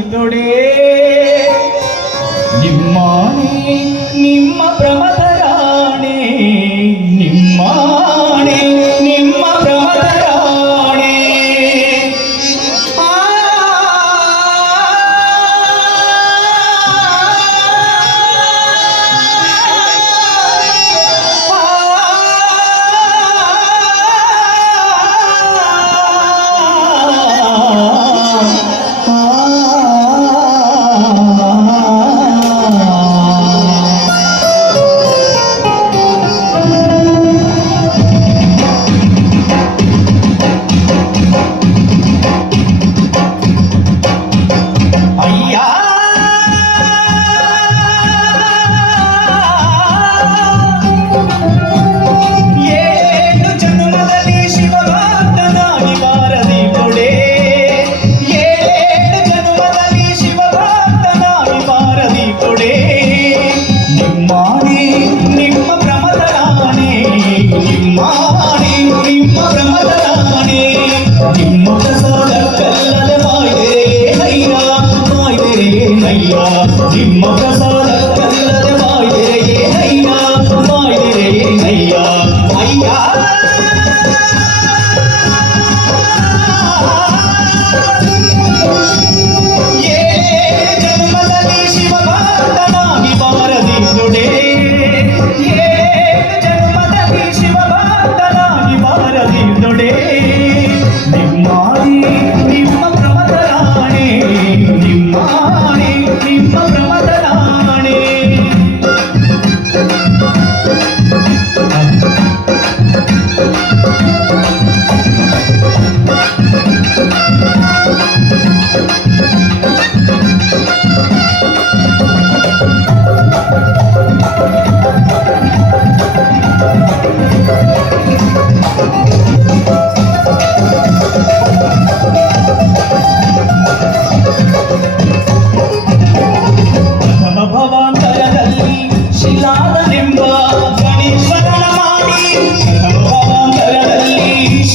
ನುಡೆ. ನಿಮ್ಮ ನಿಮ್ಮ ಪ್ರಮದ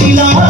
起来。